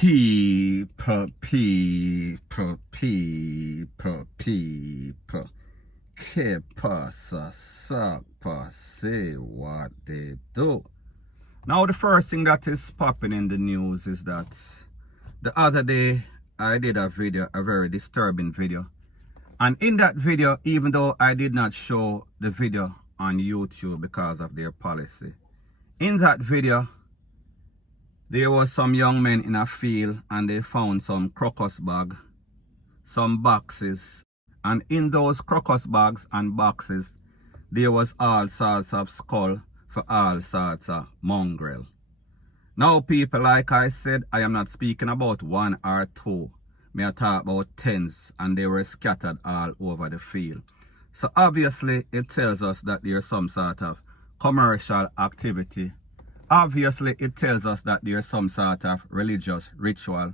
People. Que pasa, sapa, say what they do. Now the first thing that is popping in the news is that the other day I did a video, a very disturbing video. And in that video, even though I did not show the video on YouTube because of their policy, in that video, there was some young men in a field and they found some crocus bag, some boxes. And in those crocus bags and boxes, there was all sorts of skull for all sorts of mongrel. Now people, like I said, I am not speaking about one or two. I talk about tens, and they were scattered all over the field. So obviously it tells us that there's some sort of commercial activity. Obviously it tells us that there's some sort of religious ritual.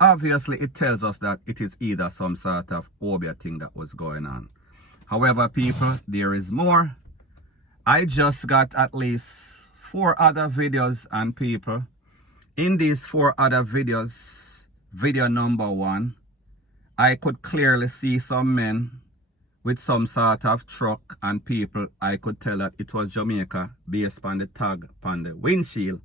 Obviously it tells us that it is either some sort of obia thing that was going on. However, people, there is more. I just got at least 4 other videos, and people, in these 4 other videos, video number 1, I could clearly see some men with some sort of truck, and people, I could tell that it was Jamaica based on the tag on the windshield.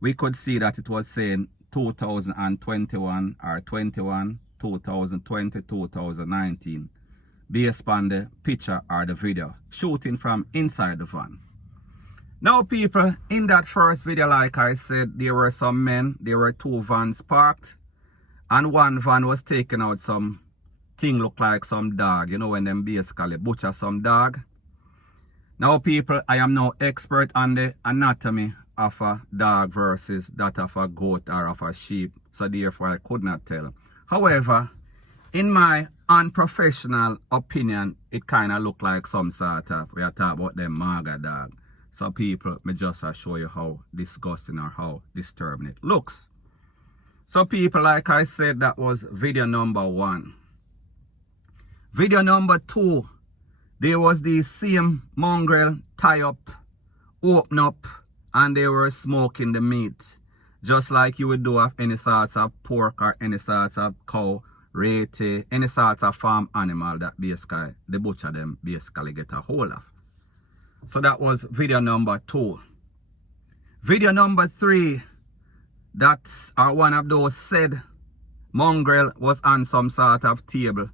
We could see that it was saying 2021 or 21, 2020, 2019 based on the picture or the video shooting from inside the van. Now people, in that first video, like I said, there were some men, there were 2 vans parked, and one van was taking out some thing look like some dog, you know, when them basically butcher some dog. Now people, I am no expert on the anatomy of a dog versus that of a goat or of a sheep, so therefore I could not tell. However, in my unprofessional opinion, it kind of looked like some sort of, we are talking about them maga dog. So people, me just show you how disgusting or how disturbing it looks. So people, like I said, that was video number 1. Video number 2, there was the same mongrel tie up, open up, and they were smoking the meat, just like you would do of any sorts of pork or any sorts of cow, rate, any sorts of farm animal that basically the butcher them basically get a hold of. So that was video number 2. Video number 3, that's one of those said mongrel was on some sort of table,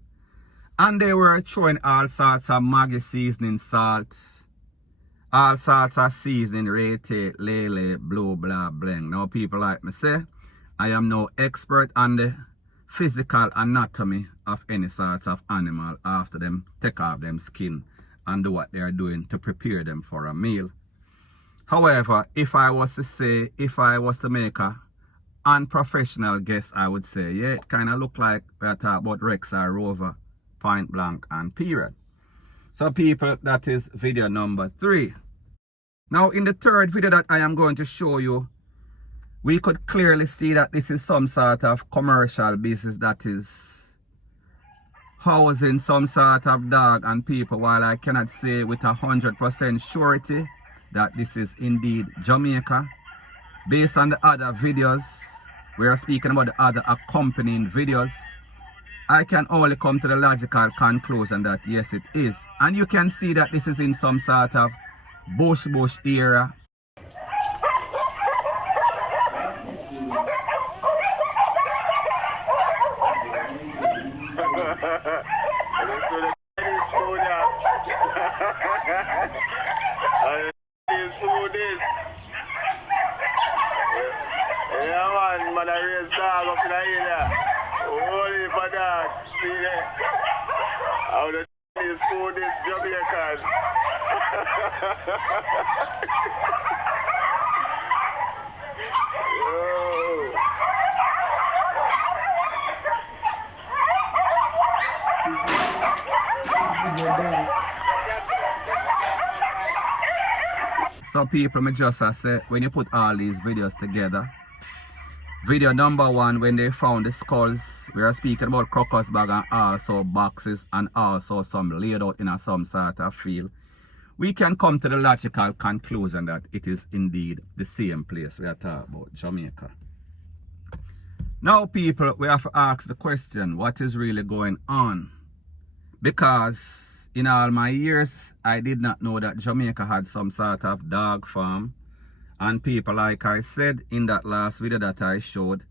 and they were throwing all sorts of Maggi seasoning salt, all sorts of seasoning, rate, lele, blue, blah, bling. Now people, like me say, I am no expert on the physical anatomy of any sorts of animal after them take off them skin and do what they are doing to prepare them for a meal. However, if I was to say, if I was to make a unprofessional guess, I would say, yeah, it kind of look like we're talking about Rex or Rover, point blank and period. So people, that is video number 3. Now in the third video that I am going to show you, we could clearly see that this is some sort of commercial business that is housing some sort of dog and people. While I cannot say with 100% surety that this is indeed Jamaica, based on the other videos, we are speaking about the other accompanying videos, I can only come to the logical conclusion that yes, it is. And you can see that this is in some sort of bush area. Man, I raise dog up in the area. Holy for that. See there? How the is food is Jamaican. So people, me just say, when you put all these videos together, video number 1, when they found the skulls, we are speaking about crocus bag and also boxes and also some laid out in some sort of field. We can come to the logical conclusion that it is indeed the same place we are talking about, Jamaica. Now, people, we have to ask the question, what is really going on? Because in all my years, I did not know that Jamaica had some sort of dog farm. And people, like I said in that last video that I showed,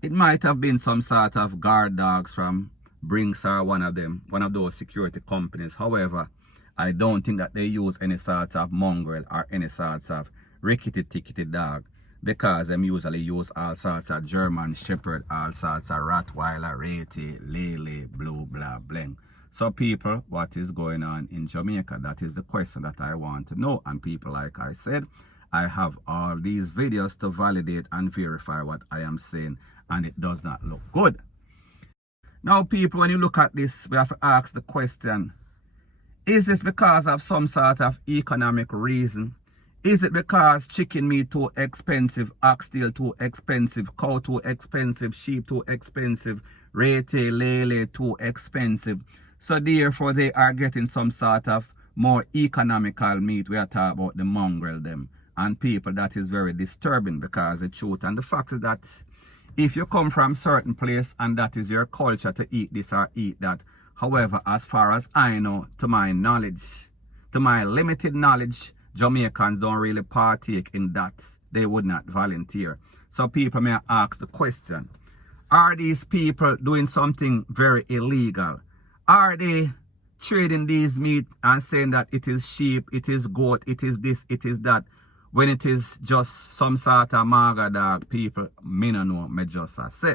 it might have been some sort of guard dogs from Brinks or one of those security companies. However, I don't think that they use any sorts of mongrel or any sorts of rickety-tickety dog, because them usually use all sorts of German Shepherd, all sorts of Rottweiler, Rete, Lele, Blue, blah, bling. So people, what is going on in Jamaica? That is the question that I want to know. And people, like I said, I have all these videos to validate and verify what I am saying, and it does not look good. Now, people, when you look at this, we have to ask the question, is this because of some sort of economic reason? Is it because chicken meat too expensive, oxtail too expensive, cow too expensive, sheep too expensive, rete, lele too expensive? So therefore they are getting some sort of more economical meat. We are talking about the mongrel them. And people, that is very disturbing, because the truth and the fact is that if you come from a certain place and that is your culture to eat this or eat that, however, as far as I know, to my knowledge, to my limited knowledge, Jamaicans don't really partake in that. They would not volunteer. So people may ask the question, are these people doing something very illegal? Are they trading these meat and saying that it is sheep, it is goat, it is this, it is that, when it is just some sort of maga dog? People, me no know, me just say.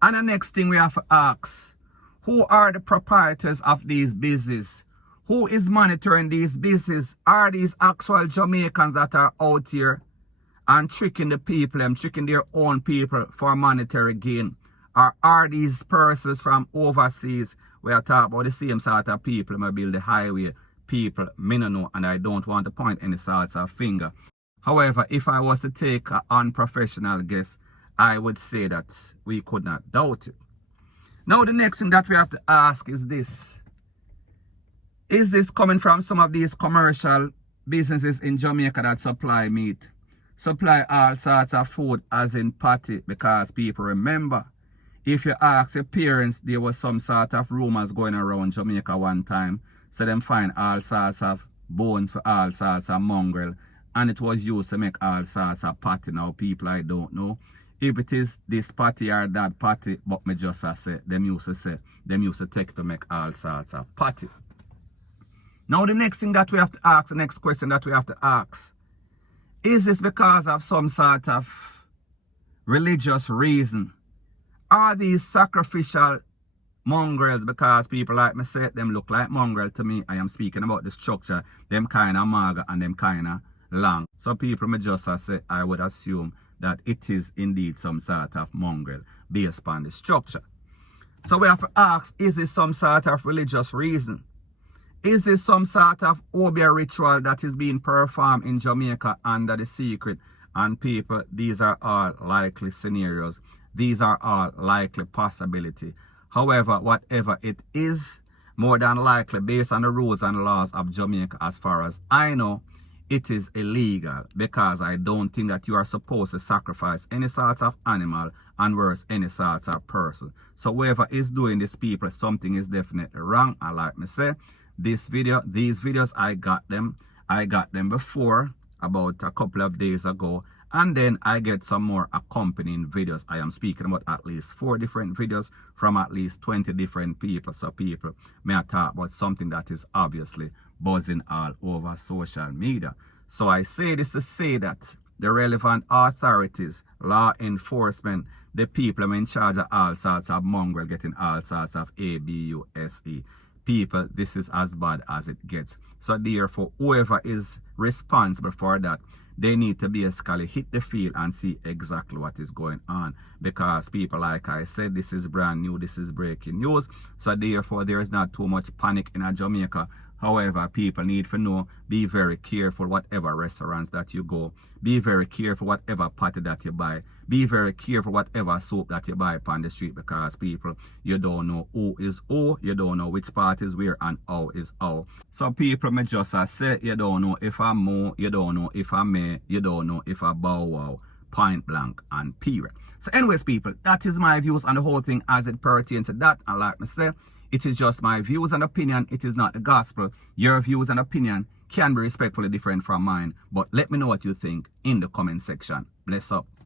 And the next thing we have to ask, who are the proprietors of these businesses? Who is monitoring these businesses? Are these actual Jamaicans that are out here and tricking the people and tricking their own people for monetary gain? Or are these persons from overseas? We are talking about the same sort of people who build the highway. People, me no know, and I don't want to point any sorts of finger. However, if I was to take an unprofessional guess, I would say that we could not doubt it. Now, the next thing that we have to ask is this. Is this coming from some of these commercial businesses in Jamaica that supply meat? Supply all sorts of food, as in patty, because people remember, if you ask your parents, there was some sort of rumors going around Jamaica one time. So them find all sorts of bones for all sorts of mongrel, and it was used to make all sorts of patty. Now, people, I don't know if it is this patty or that patty, but me just say, them used to take to make all sorts of patty. Now, the next thing that we have to ask, the next question that we have to ask, is this because of some sort of religious reason? Are these sacrificial mongrels? Because people like me say, them look like mongrel to me. I am speaking about the structure, them kind of maga and them kind of long. So people may just say, I would assume that it is indeed some sort of mongrel based upon the structure. So we have to ask, is this some sort of religious reason? Is this some sort of obia ritual that is being performed in Jamaica under the secret? And people, these are all likely scenarios. These are all likely possibility. However, whatever it is, more than likely, based on the rules and laws of Jamaica, as far as I know, it is illegal, because I don't think that you are supposed to sacrifice any sort of animal and worse, any sort of person. So whoever is doing this, people, something is definitely wrong. And like me say, these videos, I got them before, about a couple of days ago, and then I get some more accompanying videos. I am speaking about at least 4 different videos from at least 20 different people. So people, may I talk about something that is obviously buzzing all over social media. So I say this to say that the relevant authorities, law enforcement, the people in charge of all sorts of mongrel getting all sorts of ABUSE. People, this is as bad as it gets. So therefore, whoever is responsible for that, they need to basically hit the field and see exactly what is going on. Because people, like I said, this is brand new, this is breaking news. So therefore, there is not too much panic in Jamaica. However, people need to know, be very careful whatever restaurants that you go. Be very careful whatever patty that you buy. Be very careful whatever soup that you buy upon the street, because people, you don't know who is who, you don't know which part is where and how is how. So people may just say, you don't know if I'm Mo, you don't know if I'm me, you don't know if I bow wow. point blank and period. So anyways, people, that is my views on the whole thing as it pertains to that. And like I say, it is just my views and opinion. It is not the gospel. Your views and opinion can be respectfully different from mine. But let me know what you think in the comment section. Bless up.